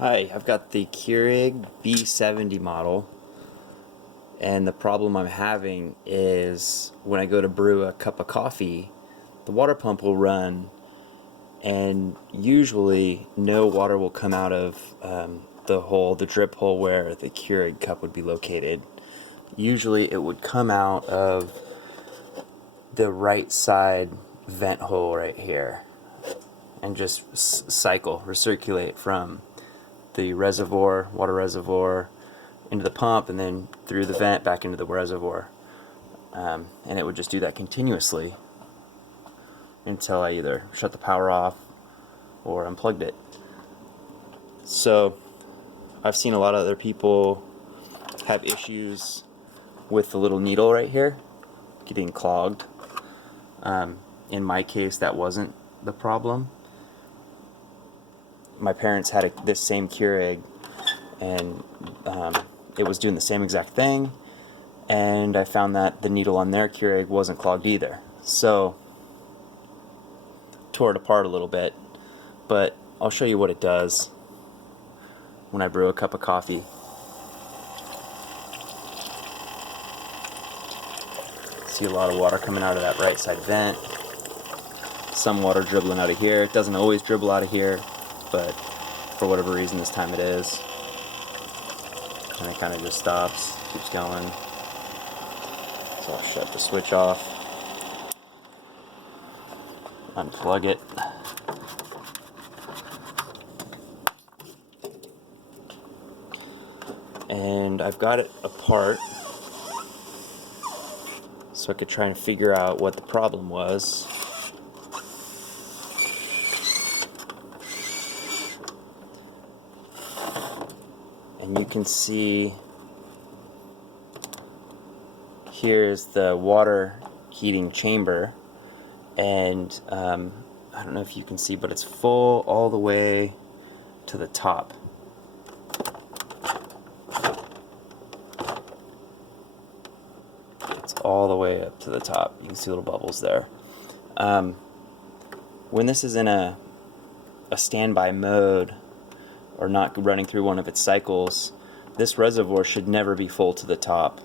Hi, I've got the Keurig B70 model, and the problem I'm having is when I go to brew a cup of coffee, the water pump will run, and usually no water will come out of the drip hole where the Keurig cup would be located. Usually it would come out of the right side vent hole right here and just cycle, recirculate from the reservoir, water reservoir, into the pump, and then through the vent back into the reservoir. And it would just do that continuously until I either shut the power off or unplugged it. So I've seen a lot of other people have issues with the little needle right here getting clogged. In my case, that wasn't the problem. My parents had this same Keurig, and it was doing the same exact thing, and I found that the needle on their Keurig wasn't clogged either. So tore it apart a little bit, but I'll show you what it does when I brew a cup of coffee. See a lot of water coming out of that right side vent, some water dribbling out of here. It doesn't always dribble out of here, but for whatever reason this time it is. And it kind of just stops, keeps going. So I'll shut the switch off, unplug it. And I've got it apart so I could try and figure out what the problem was. And you can see here's the water heating chamber, and I don't know if you can see, but it's full all the way to the top. It's all the way up to the top. You can see little bubbles there. When this is in a standby mode, or not running through one of its cycles, this reservoir should never be full to the top.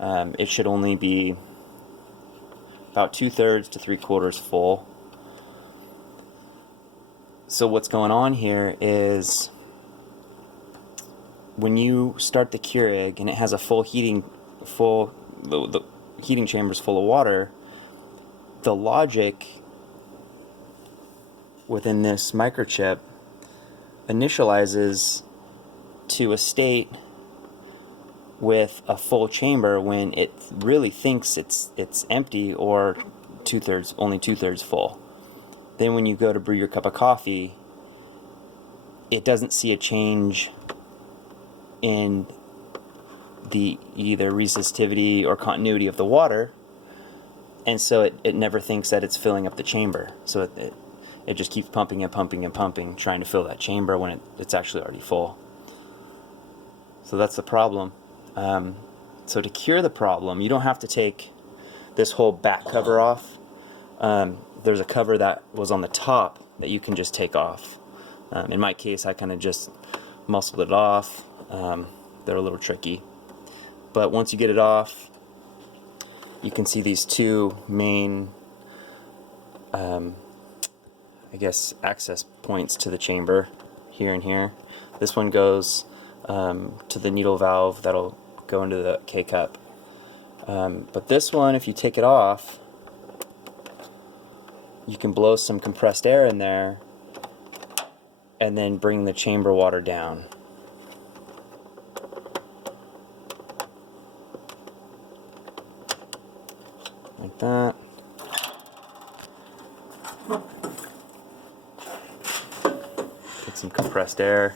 It should only be about 2/3 to 3/4 full. So what's going on here is when you start the Keurig and it has a the heating chamber's full of water, the logic within this microchip initializes to a state with a full chamber when it really thinks it's empty, or only 2/3 full. Then when you go to brew your cup of coffee, it doesn't see a change in the either resistivity or continuity of the water, and so it never thinks that it's filling up the chamber. So it just keeps pumping and pumping and pumping, trying to fill that chamber when it's actually already full. So that's the problem. So to cure the problem, you don't have to take this whole back cover off. There's a cover that was on the top that you can just take off. In my case, I kind of just muscled it off. They're a little tricky. But once you get it off, you can see these two main access points to the chamber, here and here. This one goes to the needle valve that'll go into the K-cup. But this one, if you take it off, you can blow some compressed air in there and then bring the chamber water down. Like that. Get some compressed air.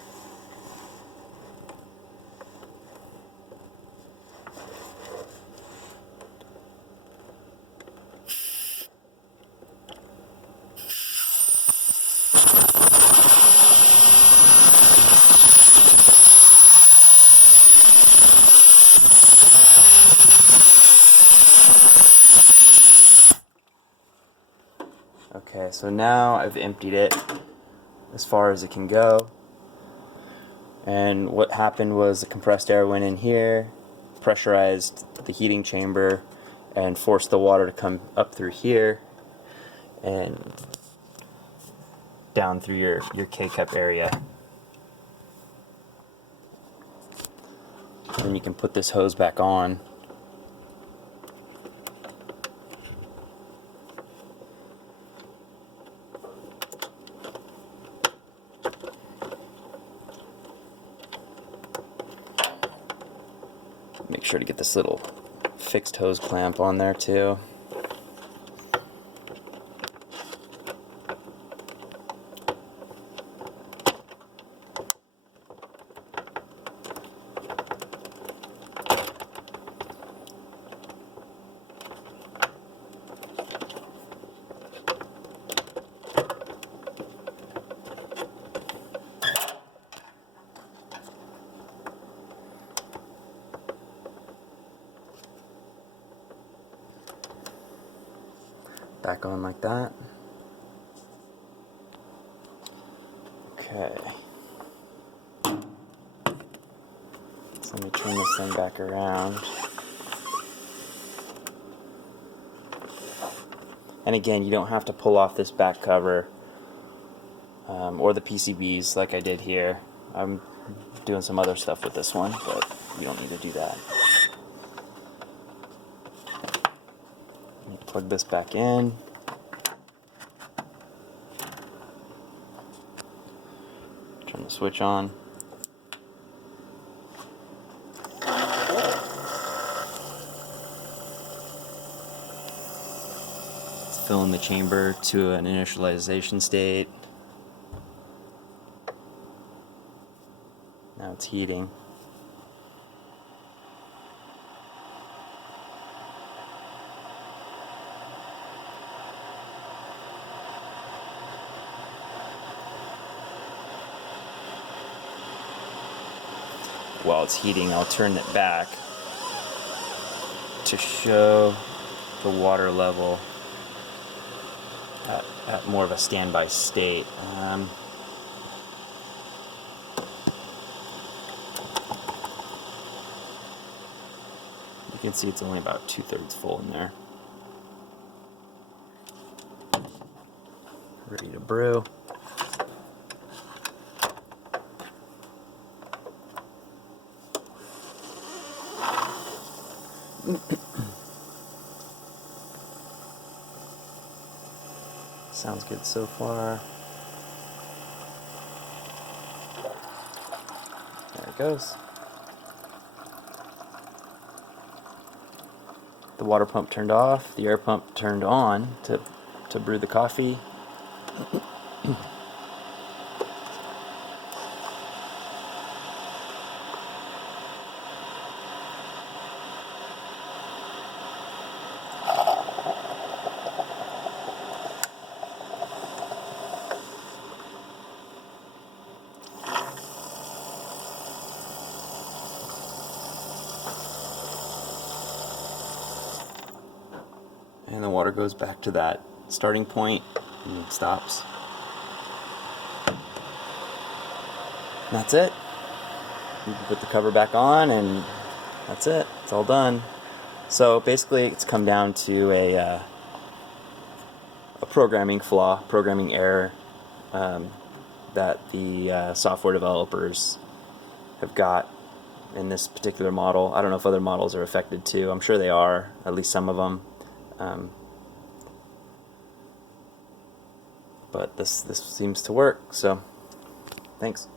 Okay, so now I've emptied it as far as it can go. And what happened was the compressed air went in here, pressurized the heating chamber, and forced the water to come up through here and down through your K-cup area. Then you can put this hose back on. Make sure to get this little fixed hose clamp on there too. Back on like that. Okay. So let me turn this thing back around. And again, you don't have to pull off this back cover or the PCBs like I did here. I'm doing some other stuff with this one, but you don't need to do that. Plug this back in. Turn the switch on. It's filling the chamber to an initialization state. Now it's heating. While it's heating, I'll turn it back to show the water level at more of a standby state. You can see it's only about 2/3 full in there. Ready to brew. Sounds good so far. There it goes. The water pump turned off, the air pump turned on to brew the coffee. And the water goes back to that starting point and it stops. And that's it. You can put the cover back on and that's it. It's all done. So basically it's come down to a programming flaw, programming error that the software developers have got in this particular model. I don't know if other models are affected too. I'm sure they are, at least some of them. But this seems to work, so thanks.